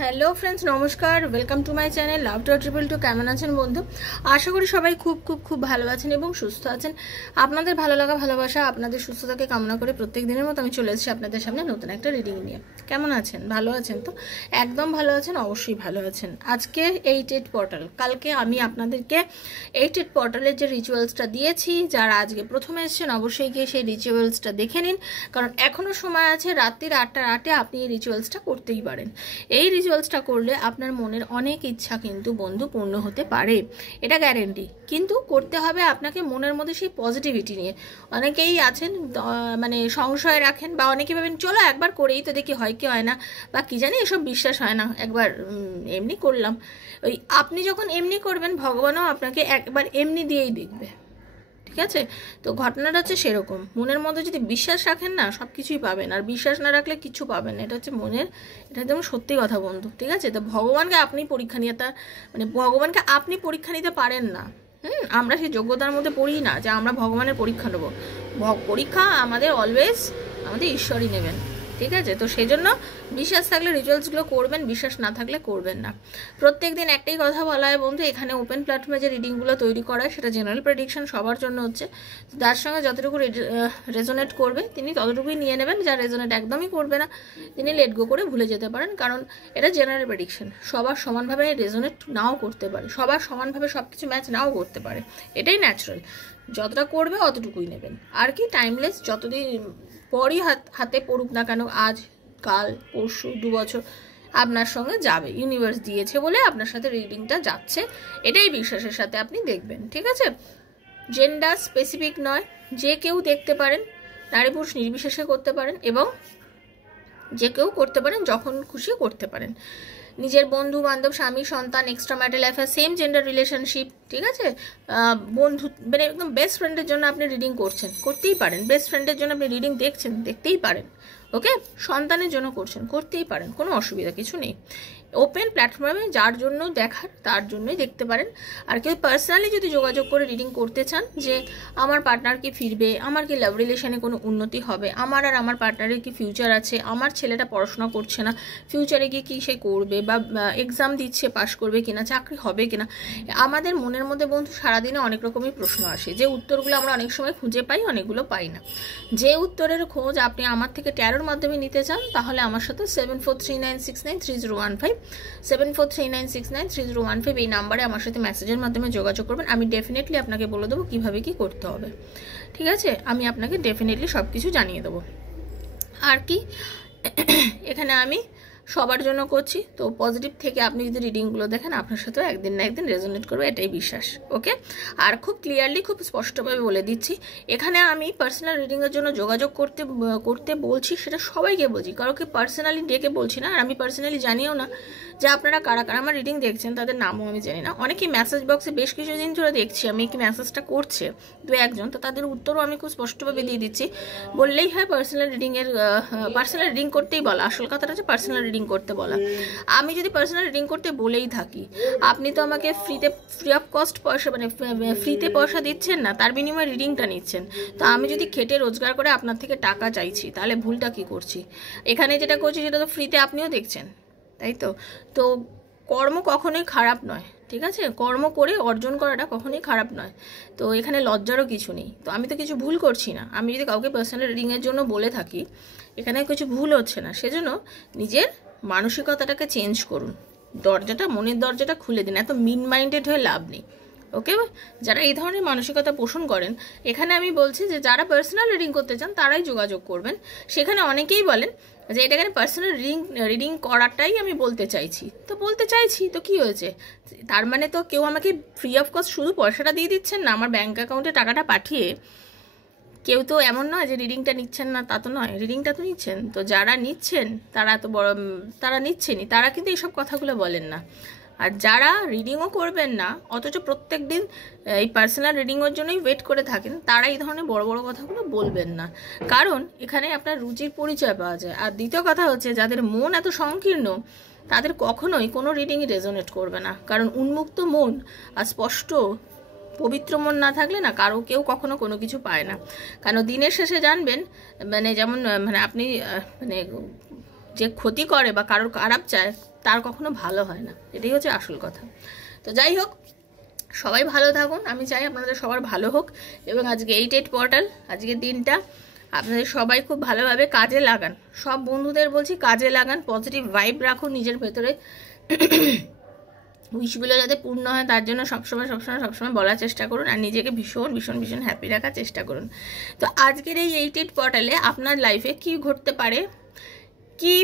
Hello friends, নমস্কার। Welcome to my channel love dot triple two. কেমন আছেন বন্ধু? আশা করি সবাই খুব খুব খুব ভালো আছেন এবং সুস্থ আছেন। আপনাদের ভালো লাগা, ভালোবাসা, আপনাদের সুস্থতাকে কামনা করে প্রত্যেক দিনের মতো আমি চলে এসেছি আপনাদের সামনে নতুন একটা রিডিং নিয়ে। কেমন আছেন? ভালো আছেন তো? একদম ভালো আছেন, অবশ্যই ভালো আছেন। আজকে 8 পোর্টাল, কালকে আমি আপনাদেরকে 8 পোর্টালের যে রিচুয়ালসটা দিয়েছি, যারা আজকে প্রথমে এসেছেন অবশ্যই গিয়ে সেই রিচুয়ালসটা দেখে নিন, কারণ এখনও সময় আছে। রাত্রির 8টার আগে আপনি এই রিচুয়ালসটা করতেই পারেন। এই রিচুয়ালসটা করলে আপনার মনের অনেক ইচ্ছা কিন্তু বন্ধু পূর্ণ হতে পারে, এটা গ্যারেন্টি। কিন্তু করতে হবে আপনাকে মনের মধ্যে সেই পজিটিভিটি নিয়ে। অনেকেই আছেন মানে সংশয় রাখেন, বা অনেকে ভাবেন চলো একবার করেই তো দেখি হয় কি হয় না, বা কি জানি এসব বিশ্বাস হয় না, একবার এমনি করলাম। ওই আপনি যখন এমনি করবেন, ভগবানও আপনাকে একবার এমনি দিয়েই দেখবে। ঠিক আছে? তো ঘটনাটা হচ্ছে সেরকম। মনের মধ্যে যদি বিশ্বাস রাখেন না, সব কিছুই পাবেন, আর বিশ্বাস না রাখলে কিছু পাবেন না। এটা হচ্ছে মনের, এটা একদম সত্যি কথা বন্ধু। ঠিক আছে? তো ভগবানকে আপনি পরীক্ষা নিতে, মানে ভগবানকে আপনি পরীক্ষা নিতে পারেন না। আমরা সেই যোগ্যতার মধ্যে পড়ি না যে আমরা ভগবানের পরীক্ষা নেব। পরীক্ষা আমাদের অলওয়েজ আমাদের ঈশ্বরই নেবেন। ঠিক আছে? তো সেই জন্য বিশ্বাস থাকলে রিচুয়ালসগুলো করবেন, বিশ্বাস না থাকলে করবেন না। প্রত্যেক দিন একটাই কথা বলা হয় বন্ধু, এখানে ওপেন প্ল্যাটফর্মে যে রিডিংগুলো তৈরি করা হয় সেটা জেনারেল প্রেডিকশন সবার জন্য হচ্ছে। যার সঙ্গে যতটুকু রেজোনেট করবে তিনি ততটুকুই নিয়ে নেবেন। যা রেজোনেট একদমই করবে না তিনি লেট গো করে ভুলে যেতে পারেন, কারণ এটা জেনারেল প্রেডিকশন। সবার সমানভাবে রেজোনেট নাও করতে পারে, সবার সমানভাবে সব কিছু ম্যাচ নাও করতে পারে, এটাই ন্যাচারাল। যতটা করবে অতটুকুই নেবেন, আর কি টাইমলেস। যতদিন পরই হাতে পড়ুক না কেন, আজ কাল পরশু 2 বছর আপনার সঙ্গে যাবে। ইউনিভার্স দিয়েছে বলে আপনার সাথে রিডিংটা যাচ্ছে, এটাই বিশ্বাসের সাথে আপনি দেখবেন। ঠিক আছে? জেন্ডার স্পেসিফিক নয়, যে কেউ দেখতে পারেন, নারী পুরুষ নির্বিশেষে করতে পারেন, এবং যে কেউ করতে পারেন, যখন খুশি করতে পারেন। নিজের বন্ধু বান্ধব, স্বামী সন্তান, extra marital affair, same gender relationship, ঠিক আছে, বন্ধু, মানে একদম বেস্ট ফ্রেন্ডের জন্য আপনি রিডিং করছেন, করতেই পারেন। বেস্ট ফ্রেন্ডের জন্য আপনি রিডিং দেখছেন, দেখতেই পারেন। ওকে? সন্তানের জন্য করছেন, করতেই পারেন, কোনো অসুবিধা কিছু নেই। ওপেন প্ল্যাটফর্মে যার জন্য দেখার তার জন্যই দেখতে পারেন। আর কেউ পার্সোনালি যদি যোগাযোগ করে রিডিং করতে চান, যে আমার পার্টনার কি ফিরবে, আমার কি লাভ রিলেশনে কোনো উন্নতি হবে, আমার আর আমার পার্টনারের কি ফিউচার আছে, আমার ছেলেটা পড়াশোনা করছে না, ফিউচারে গিয়ে কী সে করবে, বা এক্সাম দিচ্ছে পাশ করবে কিনা, চাকরি হবে কিনা, আমাদের মনের মধ্যে বন্ধু সারাদিনে অনেক রকমই প্রশ্ন আসে, যে উত্তরগুলো আমরা অনেক সময় খুঁজে পাই, অনেকগুলো পাই না। যে উত্তরের খোঁজ আপনি আমার থেকে ট্যারোর মাধ্যমে নিতে চান, তাহলে আমার সাথে 7439693015 7439693015 এই নাম্বারে আমার সাথে মেসেজের মাধ্যমে যোগাযোগ করবেন। আমি ডেফিনেটলি আপনাকে বলে দেবো কীভাবে কী করতে হবে। ঠিক আছে? আমি আপনাকে ডেফিনেটলি সব কিছু জানিয়ে দেবো। আর কি, এখানে আমি সবার জন্য করছি, তো পজিটিভ থেকে আপনি যদি রিডিংগুলো দেখেন, আপনার সাথেও একদিন না একদিন রেজোনেট করবে, এটাই বিশ্বাস। ওকে? আর খুব ক্লিয়ারলি, খুব স্পষ্টভাবে বলে দিচ্ছি, এখানে আমি পার্সোনাল রিডিংয়ের জন্য যোগাযোগ করতে বলছি, সেটা সবাইকে বলছি, কারোকে পার্সোনালি ডেকে বলছি না। আর আমি পার্সোনালি জানিও না যে আপনারা কারা কারা আমার রিডিং দেখছেন, তাদের নামও আমি জানি না। অনেকেই মেসেজ বক্সে বেশ কিছুদিন ধরে দেখছি আমি কি মেসেজটা করছে 2-1 জন, তো তাদের উত্তরও আমি খুব স্পষ্টভাবে দিয়ে দিচ্ছি। বললেই হয় পার্সোনাল রিডিং করতেই বলা, আসল কথাটা হচ্ছে পার্সোনাল রিডিং করতে বলা। আমি যদি পার্সোনাল রিডিং করতে বলেই থাকি, আপনি তো আমাকে ফ্রি অফ কস্ট পয়সা, মানে ফ্রিতে পয়সা দিচ্ছেন না, তার বিনিময়ে রিডিংটা নিচ্ছেন। তো আমি যদি খেটে রোজগার করে আপনার থেকে টাকা চাইছি, তাহলে ভুলটা কি করছি? এখানে যেটা করছি সেটা তো ফ্রিতে আপনিও দেখছেন, তাই তো? তো কর্ম কখনোই খারাপ নয়। ঠিক আছে? কর্ম করে অর্জন করাটা কখনোই খারাপ নয়। তো এখানে লজ্জারও কিছু নেই। তো আমি তো কিছু ভুল করছি না। আমি যদি কাউকে পার্সোনাল রিডিংয়ের জন্য বলে থাকি, এখানে কিছু ভুল হচ্ছে না। সেজন্য নিজের মানসিকতাটাকে চেঞ্জ করুন, মনের দরজাটা খুলে দিন। এত মিন মাইন্ডেড হয়ে লাভ নেই। ওকে? যারা এই ধরনের মানসিকতা পোষণ করেন, এখানে আমি বলছি যে যারা পার্সোনাল রিডিং করতে চান তারাই যোগাযোগ করবেন। সেখানে অনেকেই বলেন যে এটা এখানে পার্সোনাল রিডিং করাটাই আমি বলতে চাইছি। তো বলতে চাইছি তো কি হয়েছে? তার মানে তো কেউ আমাকে ফ্রি অফ কস্ট শুধু পয়সাটা দিয়ে দিচ্ছেন না, আমার ব্যাঙ্ক অ্যাকাউন্টে টাকাটা পাঠিয়ে। কেউ তো এমন নয় যে রিডিংটা নিচ্ছেন না, তা তো নয়, রিডিংটা তো নিচ্ছেন। তো যারা নিচ্ছেন তারা নিচ্ছেনই, তারা কিন্তু এইসব কথাগুলো বলেন না। আর যারা রিডিংও করবেন না, অথচ প্রত্যেক দিন এই পার্সোনাল রিডিংয়ের জন্যই ওয়েট করে থাকেন, তারা এই ধরনের বড় বড় কথাগুলো বলবেন না, কারণ এখানে আপনার রুচির পরিচয় পাওয়া যায়। আর দ্বিতীয় কথা হচ্ছে, যাদের মন এত সংকীর্ণ, তাদের কখনোই কোনো রিডিংই রেজোনেট করবে না, কারণ উন্মুক্ত মন আর স্পষ্ট পবিত্র মন না থাকলে না কেউ কখনো কোনো কিছু পায় না। কারণ দিনের শেষে জানবেন, মানে যেমন মানে আপনি মানে যে ক্ষতি করে বা কারোর খারাপ চায়, তার কখনো ভালো হয় না, এটাই হচ্ছে আসল কথা। তো যাই হোক, সবাই ভালো থাকুন, আমি চাই আপনাদের সবার ভালো হোক। এবং আজকে 8/8 পোর্টাল, আজকের দিনটা আপনাদের সবাই খুব ভালোভাবে কাজে লাগান। সব বন্ধুদের বলছি কাজে লাগান, পজিটিভ ভাইব রাখুন নিজের ভেতরে। উইশগুলো যাতে পূর্ণ হয় তার জন্য সবসময় বলার চেষ্টা করুন, আর নিজেকে ভীষণ ভীষণ ভীষণ হ্যাপি রাখার চেষ্টা করুন। তো আজকের এই 8/8 পোর্টালে আপনার লাইফে কি ঘটতে পারে, কি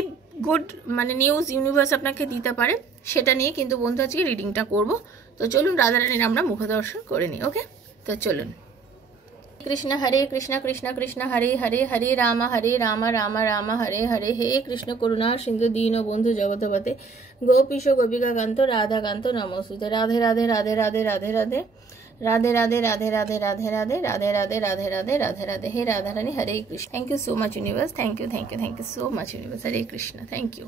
গুড মানে নিউজ ইউনিভার্স আপনাকে দিতে পারে, সেটা নিয়ে কিন্তু বন্ধু আজকে রিডিংটা করব। তো চলুন রাধারানীর আমরা মুখদর্শন করে নিই। ওকে, তো চলুন। কৃষ্ণ হরে কৃষ্ণ কৃষ্ণ কৃষ্ণ হরে হরে, হরে রাম রাম রাম হরে হরে, হে কৃষ্ণ করুণা সিন্ধু দীন বন্ধু জগৎপতে, গোপীশ গোপিকা কান্ত রাধা কান্ত নমস্তুতে। রাধে রাধে রাধে রাধে রাধে রাধে রাধে রাধে রাধে রাধে রাধে রাধে রাধে রাধে রাধে রাধে রাধে রাধে। হে Radharani, Hare Krishna. Thank you so much universe, thank you thank you thank you so much universe. Hare Krishna, thank you.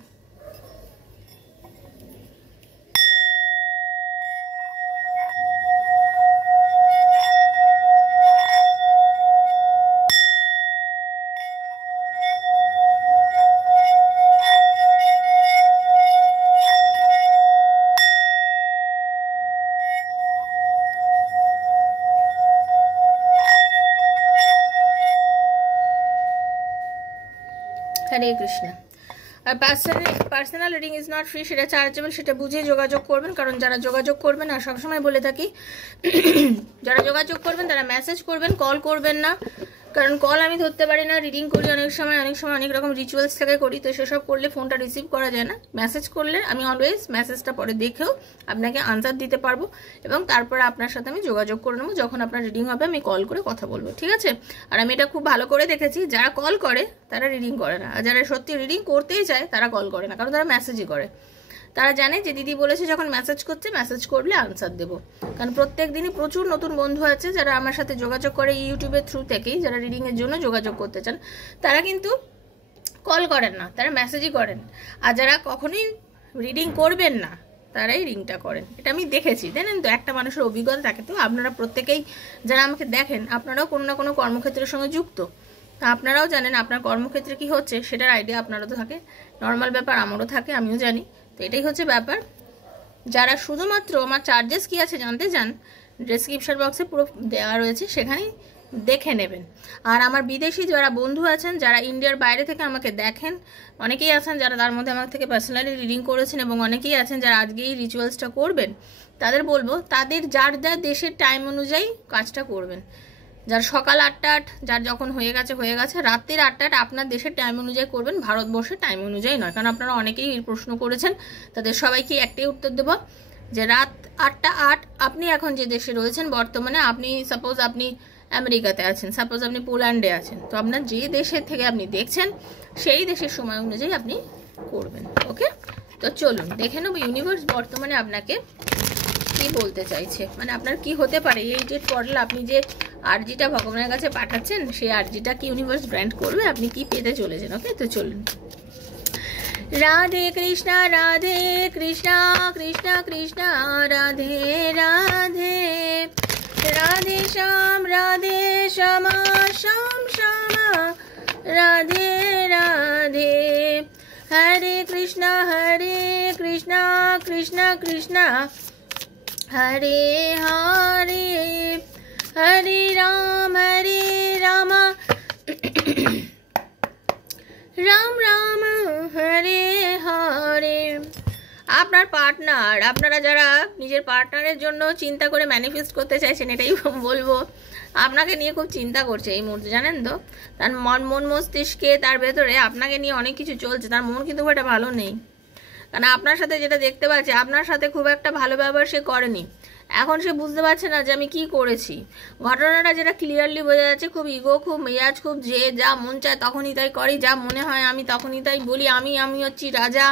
Hare Krishna. আর personal reading is not free, সেটা চার্জেবল, সেটা বুঝে যোগাযোগ করবেন। কারণ যারা যোগাযোগ করবেন, আর সবসময় বলে থাকি যারা যোগাযোগ করবেন তারা মেসেজ করবেন, কল করবেন না। কারণ কল আমি ধরতে পারি না, রিডিং করি অনেক সময় অনেক রকম রিচুয়ালস থেকে করি, তো সেসব করলে ফোনটা রিসিভ করা যায় না। মেসেজ করলে আমি অলওয়েজ মেসেজটা পরে দেখেও আপনাকে আনসার দিতে পারবো, এবং তারপরে আপনার সাথে আমি যোগাযোগ করে নেবো। যখন আপনার রিডিং হবে আমি কল করে কথা বলবো, ঠিক আছে? আর আমি এটা খুব ভালো করে দেখেছি, যারা কল করে তারা রিডিং করে না, আর যারা সত্যি রিডিং করতেই চায় তারা কল করে না, কারণ তারা মেসেজই করে। তারা জানে যে দিদি বলেছে যখন মেসেজ করছে, মেসেজ করলে আনসার দেবো। কারণ প্রত্যেক দিনই প্রচুর নতুন বন্ধু আছে যারা আমার সাথে যোগাযোগ করে ইউটিউবের থ্রু থেকেই, যারা রিডিংয়ের জন্য যোগাযোগ করতে চান, তারা কিন্তু কল করেন না, তারা মেসেজই করেন। আর যারা কখনোই রিডিং করবেন না তারাই রিংটা করেন, এটা আমি দেখেছি, জানেন তো? একটা মানুষের অভিজ্ঞতা থাকে। তো আপনারা প্রত্যেকেই যারা আমাকে দেখেন, আপনারাও কোনো না কোনো কর্মক্ষেত্রের সঙ্গে যুক্ত, তা আপনারাও জানেন আপনার কর্মক্ষেত্রে কি হচ্ছে সেটার আইডিয়া আপনারও তো থাকে। নর্মাল ব্যাপার আমারও থাকে, আমিও জানি। তো এটাই হচ্ছে ব্যাপার। যারা শুধুমাত্র আমার চার্জেস কি আছে জানতে চান, ডেসক্রিপশন বক্সে পুরো দেওয়া রয়েছে, সেখানেই দেখে নেবেন। আর আমার বিদেশি যারা বন্ধু আছেন, যারা ইন্ডিয়ার বাইরে থেকে আমাকে দেখেন, অনেকেই আছেন যারা তার মধ্যে আমার থেকে পার্সোনালি রিডিং করেছেন, এবং অনেকেই আছেন যারা আজকে এই রিচুয়ালসটা করবেন, তাদের বলবো তাদের যার যার দেশের টাইম অনুযায়ী কাজটা করবেন। যার সকাল 8টা যার যখন হয়ে গেছে, রাত্রির 8টা আপনার দেশের টাইম অনুযায়ী করবেন, ভারতবর্ষের টাইম অনুযায়ী নয়। কারণ আপনারা অনেকেই এই প্রশ্ন করেছেন, তাদের সবাইকে একটাই উত্তর দেব যে রাত 8টা 8 আপনি এখন যে দেশে রয়েছেন বর্তমানে, আপনি সাপোজ আপনি আমেরিকাতে আছেন, সাপোজ আপনি পোল্যান্ডে আছেন, তো আপনার যে দেশের থেকে আপনি দেখছেন সেই দেশের সময় অনুযায়ী আপনি করবেন। ওকে, তো চলুন দেখে নেব ইউনিভার্স বর্তমানে আপনাকে কি বলতে চাইছে, মানে আপনার কি হতে পারে। এই যে পোর্টাল আপনি যে আরজিটা ভগবানের কাছে পাঠাচ্ছেন, সেই আরজিটা কি ইউনিভার্স গ্র্যান্ট করবে, আপনি কি পেতে চলেছেন। ওকে, তো চলুন। রাধে কৃষ্ণ কৃষ্ণ কৃষ্ণ রাধে রাধে, রাধে শ্যাম শ্যাম শ্যাম রাধে রাধে, হরে কৃষ্ণ কৃষ্ণ কৃষ্ণ হরে হরে, হরে রাম রাম রাম হরে হরে। আপনার পার্টনার, আপনারা যারা নিজের পার্টনারের জন্য চিন্তা করে ম্যানিফেস্ট করতে চাইছেন, এটাই বলবো, আপনাকে নিয়ে খুব চিন্তা করছে এই মুহূর্তে, জানেন তো? তার মন মস্তিষ্কে তার ভেতরে আপনাকে নিয়ে অনেক কিছু চলছে, তার মন কিন্তু খুব একটা ভালো নেই। কারণ আপনার সাথে যেটা দেখতে পাচ্ছি, আপনার সাথে খুব একটা ভালো ব্যবহার সে করেনি। এখন সে বুঝতে পারছে না যে আমি কি করেছি। ঘটনাটা যেটা ক্লিয়ারলি বোঝা যাচ্ছে, খুব ইগো, খুব মেজাজ, খুব যে যা মন চায় তখনই তাই করি, যা মনে হয় আমি তখনই তাই বলি, আমি হচ্ছি রাজা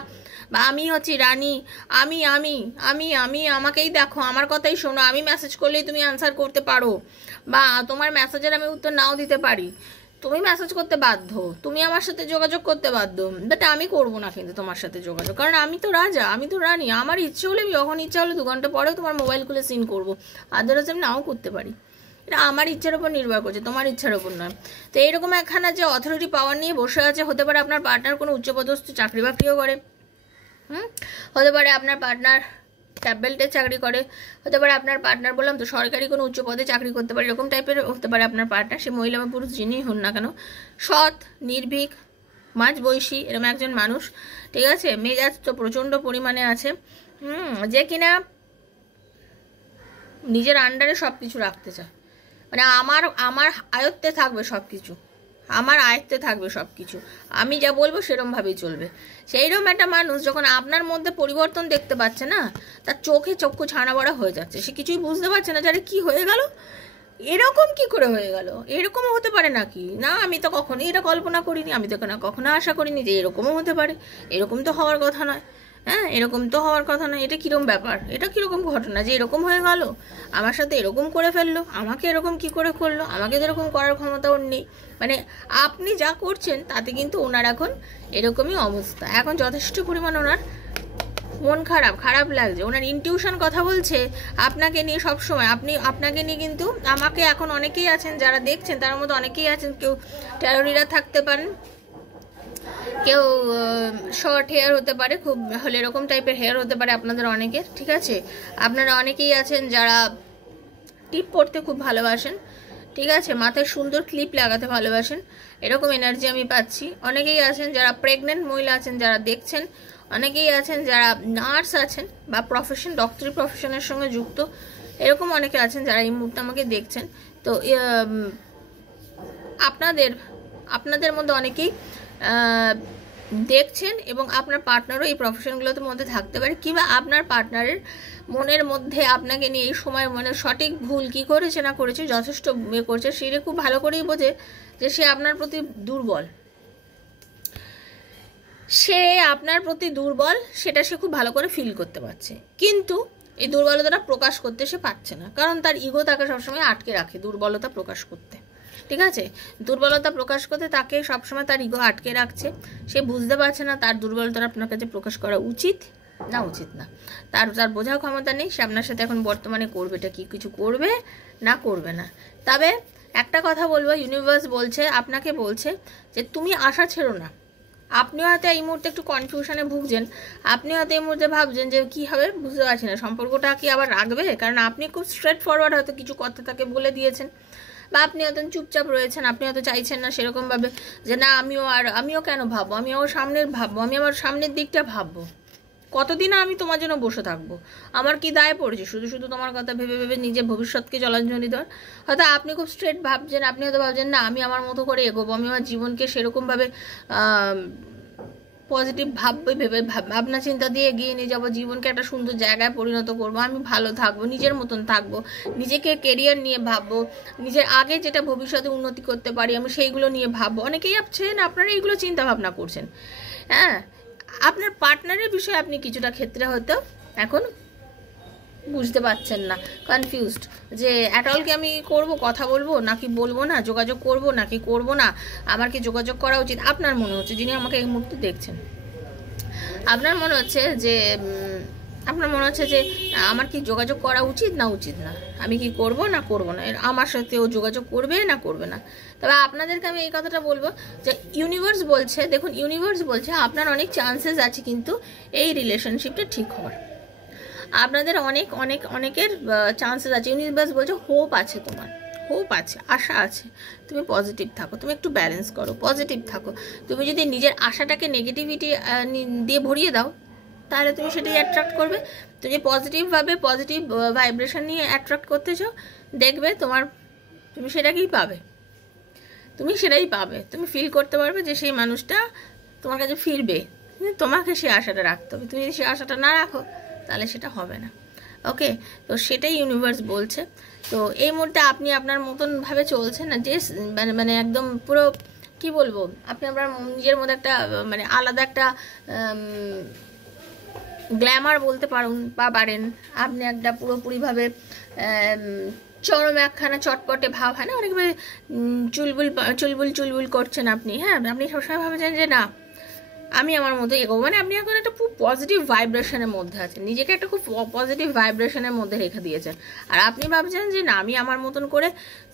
বা আমি হচ্ছি রানী, আমি আমাকেই দেখো, আমার কথাই শোনো, আমি মেসেজ করলেই তুমি আনসার করতে পারো, বা তোমার মেসেজের আমি উত্তর নাও দিতে পারি, তুমি মেসেজ করতে বাধ্য, তুমি আমার সাথে যোগাযোগ করতে বাধ্য, বাট আমি করবো না কিন্তু তোমার সাথে যোগাযোগ, কারণ আমি তো রাজা, আমি তো রানী, আমার ইচ্ছে হলে যখন ইচ্ছা হলে 2 ঘন্টা পরেও তোমার মোবাইল খুলে সিন করবো, আদারওয়াইজ আমি নাও করতে পারি। এটা আমার ইচ্ছার উপর নির্ভর করছে, তোমার ইচ্ছার উপর নয়। তো এইরকম একখানা যে অথরিটি পাওয়ার নিয়ে বসে আছে, হতে পারে আপনার পার্টনার কোনো উচ্চপদস্থ চাকরি বাকরিও করে, হতে পারে আপনার পার্টনার ক্যাব বেল্টের চাকরি করে, হতে পারে আপনার পার্টনার, বললাম তো সরকারি কোনো উচ্চ পদে চাকরি করতে পারে, এরকম টাইপের হতে পারে আপনার পার্টনার। সে মহিলা বা পুরুষ যিনিই হন না কেন, সৎ, নির্ভীক, মাঝবয়সী এরকম একজন মানুষ, ঠিক আছে। মেজাজ তো প্রচণ্ড পরিমাণে আছে, যে কিনা নিজের আন্ডারে সব কিছু রাখতে চায়, মানে আমার আয়ত্তে থাকবে সব কিছু, আমার আয়ত্তে থাকবে সব কিছু, আমি যা বলবো সেরমভাবেই চলবে। সেইরকম একটা মানুষ যখন আপনার মধ্যে পরিবর্তন দেখতে পাচ্ছে না, তার চোখে চক্ষু ছানা বড়া হয়ে যাচ্ছে, সে কিছুই বুঝতে পারছে না যারে কি হয়ে গেল, এরকম কি করে হয়ে গেল, এরকমও হতে পারে নাকি, না আমি তো কখনোই এটা কল্পনা করিনি, আমি তো কখনো আশা করিনি যে এরকমও হতে পারে, এরকম তো হওয়ার কথা নয়, হ্যাঁ এরকম তো হওয়ার কথা নয়, এটা কীরকম ব্যাপার, এটা কীরকম ঘটনা যে এরকম হয়ে গেল, আমার সাথে এরকম করে ফেললো, আমাকে এরকম কি করে করলো, আমাকে তো এরকম করার ক্ষমতা ওর নেই। মানে আপনি যা করছেন তাতে কিন্তু ওনার এখন এরকমই অবস্থা, এখন যথেষ্ট পরিমাণ ওনার মন খারাপ লাগছে, ওনার ইনটিউশন কথা বলছে আপনাকে নিয়ে সব সময়, আপনাকে নিয়ে কিন্তু আমাকে এখন অনেকেই আছেন যারা দেখছেন, তার মধ্যে অনেকেই আছেন, কেউ টেররিরা থাকতে পারেন, কেউ শর্ট হেয়ার হতে পারে, খুব হলে এরকম টাইপের হেয়ার হতে পারে আপনাদের অনেকের, ঠিক আছে। আপনারা অনেকেই আছেন যারা টিপ পরতে খুব ভালোবাসেন, ঠিক আছে, মাথায় সুন্দর ক্লিপ লাগাতে ভালোবাসেন, এরকম এনার্জি আমি পাচ্ছি। অনেকেই আছেন যারা প্রেগনেন্ট মহিলা আছেন যারা দেখছেন, অনেকেই আছেন যারা নার্স আছেন বা ডক্টরি প্রফেশনের সঙ্গে যুক্ত, এরকম অনেকে আছেন যারা এই মুহূর্তে আমাকে দেখছেন। তো আপনাদের মধ্যে অনেকেই দেখছেন এবং আপনার পার্টনারও এই প্রফেশনগুলোর মধ্যে থাকতে পারে, কিংবা আপনার পার্টনারের মনের মধ্যে আপনাকে নিয়ে এই সময় মানে সঠিক ভুল কি করেছে না করেছে যথেষ্ট করছে, সে খুব ভালো করেই বোঝে যে সে আপনার প্রতি দুর্বল, সেটা সে খুব ভালো করে ফিল করতে পারছে, কিন্তু এই দুর্বলতাটা প্রকাশ করতে সে পারছে না, কারণ তার ইগো তাকে সবসময় আটকে রাখে দুর্বলতা প্রকাশ করতে, ঠিক আছে। দুর্বলতা প্রকাশ করতে তাকে সবসময় তার ইগো আটকে রাখছে, সে বুঝতে পারছে না তার দুর্বলতাটা আপনার কাছে প্রকাশ করা উচিত না, তার বোঝার ক্ষমতা নেই, সে আপনার সাথে এখন বর্তমানে করবেটা কি, কিছু করবে না করবে না। তবে একটা কথা বলবো, ইউনিভার্স বলছে, আপনাকে বলছে যে তুমি আশা ছেড়ো না। আপনিও হয়তো এই মুহূর্তে একটু কনফিউশনে ভুগছেন, আপনি হয়তো এই মুহূর্তে ভাবছেন যে কী হবে বুঝতে পারছি না, সম্পর্কটা কি আবার রাখবে, কারণ আপনি খুব স্ট্রেট ফরওয়ার্ড হয়তো কিছু কথা তাকে বলে দিয়েছেন, বা আপনি হয়তো চুপচাপ রয়েছেন, আপনি হয়তো চাইছেন না সেরকমভাবে যে না আমিও কেন ভাববো, আমি আমার সামনের দিকটা ভাববো, কতদিন আমি তোমার জন্য বসে থাকবো, আমার কি দায় পড়েছে শুধু তোমার কথা ভেবে ভেবে নিজের ভবিষ্যৎকে জলাঞ্জলি দেওয়ার। হয়তো আপনি খুব স্ট্রেট ভাবছেন, আপনি হয়তো ভাবছেন না আমি আমার মতো করে এগোবো, আমি আমার জীবনকে সেরকমভাবে পজিটিভ ভাবনা চিন্তা দিয়ে এগিয়ে নিয়ে যাবো, জীবনকে একটা সুন্দর জায়গায় পরিণত করবো, আমি ভালো থাকবো, নিজের মতন থাকবো, নিজেকে কেরিয়ার নিয়ে ভাববো, নিজের আগে যেটা ভবিষ্যতে উন্নতি করতে পারি আমি সেইগুলো নিয়ে ভাববো। অনেকেই আছেন আপনারা এইগুলো চিন্তা ভাবনা করছেন, হ্যাঁ। আপনার পার্টনারের বিষয়ে আপনি কিছুটা ক্ষেত্রে হয়তো এখন বুঝতে পারছেন না, কনফিউজড, যে অ্যাটল কি আমি করব, কথা বলবো নাকি বলবো না, যোগাযোগ করব নাকি করব না, আমার কি যোগাযোগ করা উচিত। আপনার মনে হচ্ছে, যিনি আমাকে এই মুহূর্তে দেখছেন, আপনার মনে হচ্ছে যে আমার কি যোগাযোগ করা উচিত না আমি কি করব না আমার সাথে ও যোগাযোগ করবে না করবে না। তবে আপনাদেরকে আমি এই কথাটা বলবো যে ইউনিভার্স বলছে, দেখুন ইউনিভার্স বলছে আপনার অনেক চান্সেস আছে কিন্তু এই রিলেশনশিপটা ঠিক হওয়ার, আপনাদের অনেকের চান্সেস আছে। ইউনিভার্স বলছে হোপ আছে, তোমার হোপ আছে, আশা আছে, তুমি পজিটিভ থাকো, তুমি একটু ব্যালেন্স করো, পজিটিভ থাকো। তুমি যদি নিজের আশাটাকে নেগেটিভিটি দিয়ে ভরিয়ে দাও তাহলে তুমি সেটাই অ্যাট্রাক্ট করবে। তুমি পজিটিভ ভাইব্রেশন নিয়ে অ্যাট্রাক্ট করতে চাও, দেখবে তুমি সেটাকেই পাবে, তুমি ফিল করতে পারবে যে সেই মানুষটা তোমার কাছে ফিরবে, তোমাকে সেই আশাটা রাখতে হবে। তুমি যদি সেই আশাটা না রাখো তাহলে সেটা হবে না, ওকে। তো সেটাই ইউনিভার্স বলছে। তো এই মুহূর্তে আপনি আপনার মতনভাবে চলছেন না, যে মানে একদম পুরো কি বলবো, আপনি আপনার নিজের মধ্যে একটা মানে আলাদা একটা গ্ল্যামার বলতে পারেন, আপনি একটা পুরোপুরিভাবে চরম একখানা চটপটে ভাব হয় না, অনেকভাবে চুলবুল করছেন আপনি, হ্যাঁ। আপনি সবসময় ভাবছেন যে না আমি আমার মতো এগোবো, মানে আপনি এখন একটা খুব পজিটিভ ভাইব্রেশনের মধ্যে আছেন, নিজেকে একটা খুব পজিটিভ ভাইব্রেশনের মধ্যে রেখে দিয়েছেন। আর আপনি ভাবছেন যে না, আমি আমার মতন করে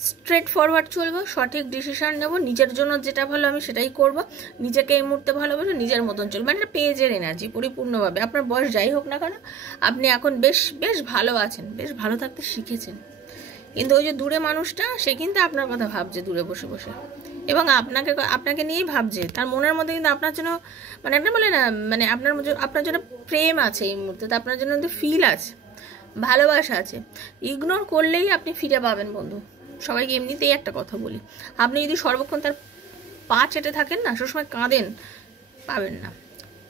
স্ট্রেট ফরওয়ার্ড চলবো, সঠিক ডিসিশন নেব, নিজের জন্য যেটা ভালো আমি সেটাই করব, নিজেকে এই মুহূর্তে ভালোবাসো, নিজের মতন চলবো, মানে একটা পেজের এনার্জি পরিপূর্ণভাবে। আপনার বয়স যাই হোক না কেন, আপনি এখন বেশ বেশ ভালো আছেন, বেশ ভালো থাকতে শিখেছেন। কিন্তু ওই যে দূরে মানুষটা, সে কিন্তু আপনার কথা ভাবছে দূরে বসে বসে, এবং আপনাকে নিয়েই ভাবছে। তার মনের মধ্যে কিন্তু আপনার জন্য, মানে একটা বলে না, মানে আপনার জন্য প্রেম আছে এই মুহূর্তে, আপনার জন্য কিন্তু ফিল আছে, ভালোবাসা আছে। ইগনোর করলেই আপনি ফিরে পাবেন বন্ধু। সবাইকে এমনিতেই একটা কথা বলি, আপনি যদি সর্বক্ষণ তার পা চেটে থাকেন না, সবসময় কাঁদেন, পাবেন না,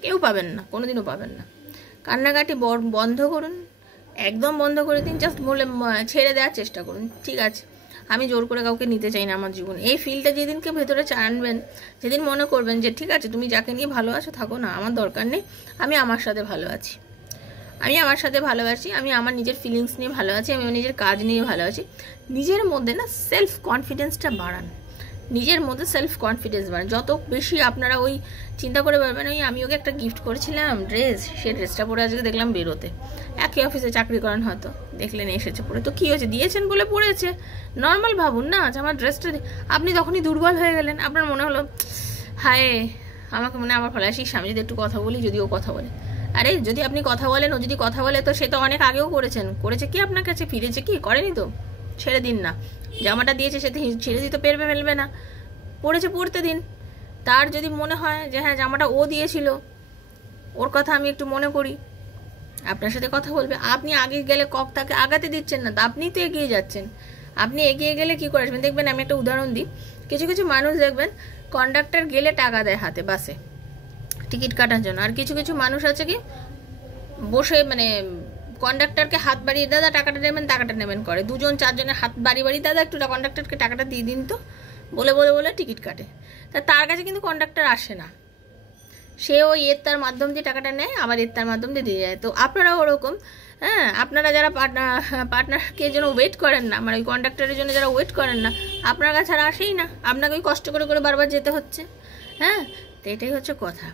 কেউ পাবেন না, কোনোদিনও পাবেন না। কান্নাকাটি বন্ধ করুন, একদম বন্ধ করে দিন, জাস্ট বলে ছেড়ে দেওয়ার চেষ্টা করুন। ঠিক আছে, আমি জোর করে কাউকে নিতে চাই না আমার জীবন। এই ফিলটা যেদিনকে ভেতরে আনবেন, যেদিন মনে করবেন যে ঠিক আছে তুমি যাকে নিয়ে ভালো আছো থাকো না, আমার দরকার নেই, আমি আমার সাথে ভালো আছি, আমি আমার সাথে ভালোবাসি, আমি আমার নিজের ফিলিংস নিয়ে ভালো আছি, আমি নিজের কাজ নিয়ে ভালো আছি, নিজের মধ্যে না সেলফ কনফিডেন্সটা বাড়ান, নিজের মধ্যে সেলফ কনফিডেন্স বাড়ান। যত বেশি আপনারা ওই চিন্তা করে পারবেন, ওই আমি ওকে একটা গিফট করেছিলাম ড্রেস, সেই ড্রেসটা পরে আজকে দেখলাম বেরোতে, একই অফিসে চাকরি করেন হয়তো, দেখলেন এসেছে পরে, তো কী হয়েছে, দিয়েছেন বলে পড়েছে, নর্মাল ভাবুন না যে আমার ড্রেসটা, আপনি তখনই দুর্বল হয়ে গেলেন, আপনার মনে হলো হায় আমাকে মনে আমার ভালো আসিস, আমি যদি একটু কথা বলি, যদি ও কথা বলে, আরে যদি আপনি কথা বলেন, ও যদি কথা বলে, তো সে তো অনেক আগেও করেছে কি আপনার কাছে, ফিরেছে কি, করেনি তো, ছেড়ে দিন না। জামাটা দিয়েছে সে তো ছেড়ে দিতে ফেলবে না, পড়তে দিন। তার যদি মনে হয় যে হ্যাঁ জামাটা ও দিয়েছিল, ওর কথা আমি একটু মনে করি, আপনার সাথে কথা বলবে। আপনি আগে গেলে তাকে আগাতে দিচ্ছেন না, আপনিই তো এগিয়ে যাচ্ছেন। আপনি এগিয়ে গেলে কি করে আসবেন, দেখবেন আমি একটা উদাহরণ দিই, কিছু কিছু মানুষ দেখবেন কন্ডাক্টর গেলে টাকা দেয় হাতে বাসে টিকিট কাটার জন্য, আর কিছু কিছু মানুষ আছে কি বসে মানে কন্ডাক্টরকে হাত বাড়িয়ে দাদা টাকাটা নেবেন করে, দুজন চারজনের হাত বাড়িয়ে দাদা একটু কন্ডাক্টরকে টাকাটা দিয়ে দিন তো, বলে টিকিট কাটে। তার কাছে কিন্তু কন্ডাক্টর আসে না, সে ওই তার মাধ্যম দিয়ে টাকাটা নেয়, আবার তার মাধ্যম দিয়ে দিয়ে যায়। তো আপনারাও ওরকম, হ্যাঁ, আপনারা যারা পার্টনারকে যেন ওয়েট করেন না, মানে ওই কন্ডাক্টরের জন্য যারা ওয়েট করেন না, আপনার কাছে আর আসেই না, আপনাকে ওই কষ্ট করে বারবার যেতে হচ্ছে। হ্যাঁ, তো এটাই হচ্ছে কথা,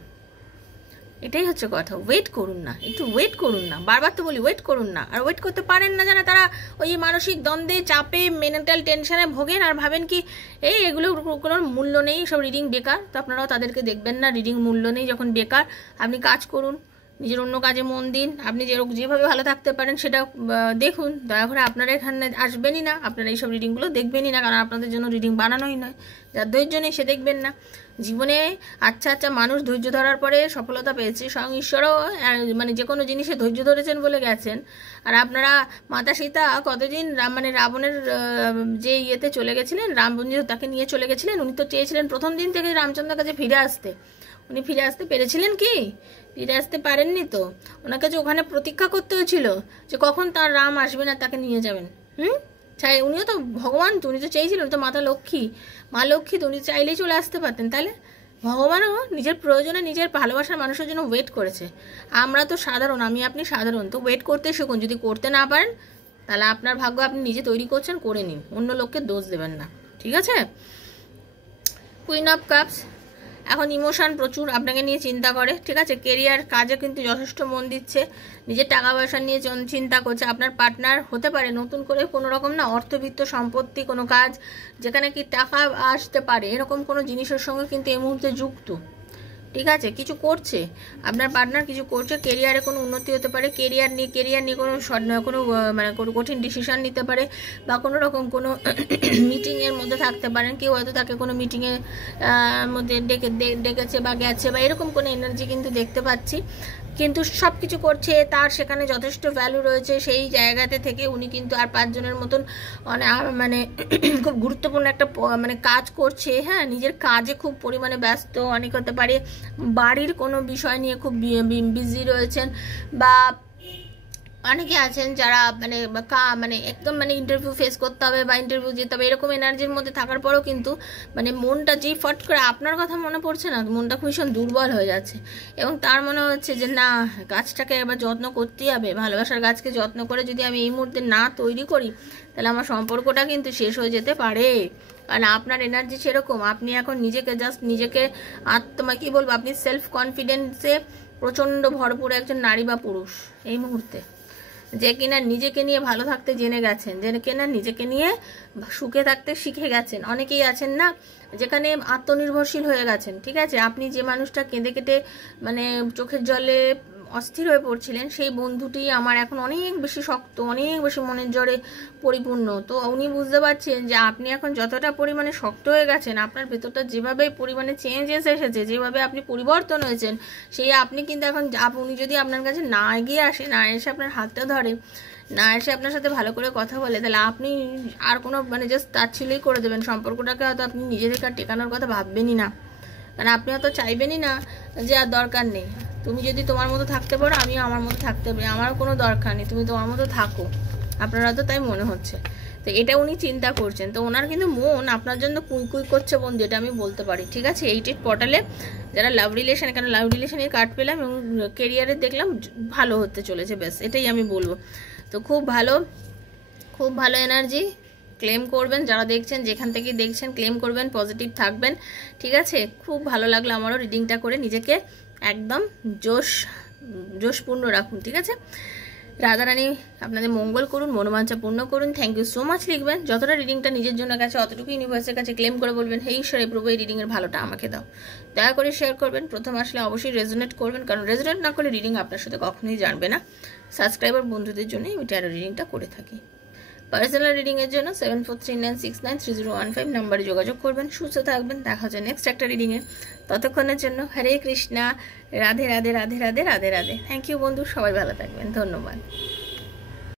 ওয়েট করুন না, একটু ওয়েট করুন না, বারবার তো বলি ওয়েট করুন না। আর ওয়েট করতে পারেন না যারা, তারা ওই মানসিক দ্বন্দ্বে, চাপে, মেন্টাল টেনশনে ভোগেন, আর ভাবেন কি এগুলো কোনো মূল্য নেই, সব রিডিং বেকার। তো আপনারাও তাদেরকে দেখবেন না, রিডিং মূল্য নেই যখন বেকার। আপনি কাজ করুন, নিজের অন্য কাজে মন দিন, আপনি যেভাবে ভালো থাকতে পারেন সেটা দেখুন। দয়া করে আপনারা এখানে আসবেনই না, আপনারা এইসব রিডিংগুলো দেখবেনই না, কারণ আপনাদের জন্য রিডিং বানানোই নয়। যার ধৈর্য নেই সে দেখবেন না। জীবনে আচ্ছা মানুষ ধৈর্য ধরার পরে সফলতা পেয়েছে, স্বয়ং ঈশ্বরও মানে যে কোনো জিনিসে ধৈর্য ধরেছেন বলে গেছেন। আর আপনারা মাতা সীতা কতদিন মানে রাবণের যে ইয়েতে চলে গেছিলেন, রামবন্ধু তাকে নিয়ে চলে গেছিলেন, উনি তো চেয়েছিলেন প্রথম দিন থেকে রামচন্দ্রের কাছে ফিরে আসতে, উনি ফিরে আসতে পেরেছিলেন কি? ফিরে আসতে পারেননি তো, ওনাকে যে ওখানে প্রতীক্ষা করতে হয়েছিল যে কখন তার রাম আসবে না তাকে নিয়ে যাবেন। চাই উনিও তো ভগবান, তো উনি তো চেয়েছিলেন, তো মা লক্ষ্মী, তো উনি চাইলেই চলে আসতে পারতেন। তাহলে ভগবানও নিজের প্রয়োজনে, নিজের ভালোবাসার মানুষের জন্য ওয়েট করেছে। আমরা তো সাধারণ, আমি আপনি সাধারণ, তো ওয়েট করতে শিখুন। যদি করতে না পারেন তাহলে আপনার ভাগ্য আপনি নিজে তৈরি করছেন, করে নিন, অন্য লোককে দোষ দেবেন না, ঠিক আছে? কুইন অফ কাপস, এখন ইমোশন প্রচুর আপনাকে নিয়ে চিন্তা করে, ঠিক আছে? কেরিয়ার, কাজে কিন্তু যথেষ্ট মন দিচ্ছে, নিজের টাকা পয়সা নিয়ে চিন্তা করছে। আপনার পার্টনার হতে পারে নতুন করে কোনো রকম না অর্থবিত্ত সম্পত্তি, কোনো কাজ যেখানে কি টাকা আসতে পারে, এরকম কোনো জিনিসের সঙ্গে কিন্তু এই মুহূর্তে যুক্ত, ঠিক আছে? কিছু করছে আপনার পার্টনার, কিছু করছে, কেরিয়ারে কোনো উন্নতি হতে পারে, কেরিয়ার নিয়ে কোনো মানে কোনো কঠিন ডিসিশন নিতে পারে, বা কোনো রকম কোনো মিটিংয়ের মধ্যে থাকতে পারেন, কেউ হয়তো তাকে কোনো মিটিংয়ের মধ্যে ডেকেছে বা গেছে, বা এরকম কোনো এনার্জি কিন্তু দেখতে পাচ্ছি। কিন্তু সব কিছু করছে, তার সেখানে যথেষ্ট ভ্যালু রয়েছে, সেই জায়গাতে থেকে উনি কিন্তু আর 5 জনের মতন মানে খুব গুরুত্বপূর্ণ একটা মানে কাজ করছে। হ্যাঁ, নিজের কাজে খুব পরিমাণে ব্যস্ত, অনেক হতে পারে বাড়ির কোনো বিষয় নিয়ে খুব বিজি রয়েছেন, বা অনেকে আছেন যারা মানে একদম মানে ইন্টারভিউ ফেস করতে হবে বা ইন্টারভিউ যেতে হবে এরকম এনার্জির মধ্যে থাকার পরেও কিন্তু মানে মনটা যেই ফট করে আপনার কথা মনে পড়ছে না, মনটা ভীষণ দুর্বল হয়ে যাচ্ছে এবং তার মনে হচ্ছে যে না, গাছটাকে এবার যত্ন করতেই হবে, ভালোবাসার গাছকে যত্ন করে যদি আমি এই মুহূর্তে না তৈরি করি তাহলে আমার সম্পর্কটা কিন্তু শেষ হয়ে যেতে পারে। কারণ আপনার এনার্জি সেরকম, আপনি এখন নিজেকে কি বলবো, আপনি সেলফ কনফিডেন্সে প্রচণ্ড ভরপুর একজন নারী বা পুরুষ এই মুহূর্তে, যে কিনা নিজেকে নিয়ে ভালো থাকতে জেনে গেছেন, যে কিনা নিজেকে নিয়ে সুখে থাকতে শিখে গেছেন। অনেকেই আছেন না যেখানে আত্মনির্ভরশীল হয়ে গেছেন, ঠিক আছে। আপনি যে মানুষটা কেঁদে কেটে মানে চোখের জলে অস্থির হয়ে পড়ছিলেন, সেই বন্ধুটি আমার এখন অনেক বেশি শক্ত, অনেক বেশি মনের জোরে পরিপূর্ণ। তো উনি বুঝতে পারছেন যে আপনি এখন যতটা পরিমাণে শক্ত হয়ে গেছেন, আপনার ভেতরটা যেভাবে পরিমাণে চেঞ্জ এসেছে, যেভাবে আপনি পরিবর্তন হয়েছেন, সেই আপনি কিন্তু এখন উনি যদি আপনার কাছে না এগিয়ে আসে, না এসে আপনার হাতটা ধরে, না এসে আপনার সাথে ভালো করে কথা বলে, তাহলে আপনি আর কোনো মানে জাস্ট তাচ্ছিল্যই করে দেবেন সম্পর্কটাকে, হয়তো আপনি নিজেদেরকে আর টেকানোর কথা ভাববেনই না। কারণ আপনি হয়তো চাইবেনই না যে আর দরকার নেই, তুমি যদি তোমার মতো থাকতে পারো আমিও আমার মতো থাকতে পারি, আমারও কোনো দরকার নেই, তুমি তোমার মতো থাকো, আপনার হয়তো তাই মনে হচ্ছে। তো এটা উনি চিন্তা করছেন, তো ওনার কিন্তু মন আপনার জন্য কুই কুই করছে বন্ধু, এটা আমি বলতে পারি, ঠিক আছে। 88 পোর্টালে যারা লাভ রিলেশন, কেন লাভ রিলেশনের কার্ড পেলাম এবং কেরিয়ারে দেখলাম ভালো হতে চলেছে, ব্যাস এটাই আমি বলবো। তো খুব ভালো এনার্জি, ক্লেম করবেন, যারা দেখছেন যেখান থেকে দেখছেন ক্লেম করবেন, পজিটিভ থাকবেন, ঠিক আছে। খুব ভালো লাগলো আমারও রিডিংটা করে, নিজেকে একদম জোশপূর্ণ রাখুন, ঠিক আছে। রাধারানী আপনাদের মঙ্গল করুন, মনোবাঞ্ছা পূর্ণ করুন। থ্যাংক ইউ সো মাচ লিখবেন, যতটা রিডিংটা নিজের জন্য গেছে অতটুকু ইউনিভার্সের কাছে ক্লেম করে বলবেন, হে ঈশ্বর প্রভু এই রিডিংয়ের ভালোটা আমাকে দাও। দয়া করে শেয়ার করবেন, প্রথম আসলে অবশ্যই রেজোনেট করবেন, কারণ রেজোনেট না করলে রিডিং আপনার সাথে কখনোই জানবে না। সাবস্ক্রাইবার বন্ধুদের জন্য আমি ট্যারো রিডিংটা করে থাকি। পার্সোনাল রিডিংয়ের জন্য 7439693015 নাম্বারে যোগাযোগ করবেন। সুস্থ থাকবেন, দেখা হচ্ছে নেক্সট একটা রিডিংয়ে। ততক্ষণের জন্য হরে কৃষ্ণা, রাধে রাধে রাধে রাধে রাধে রাধে। থ্যাংক ইউ বন্ধু, সবাই ভালো থাকবেন, ধন্যবাদ।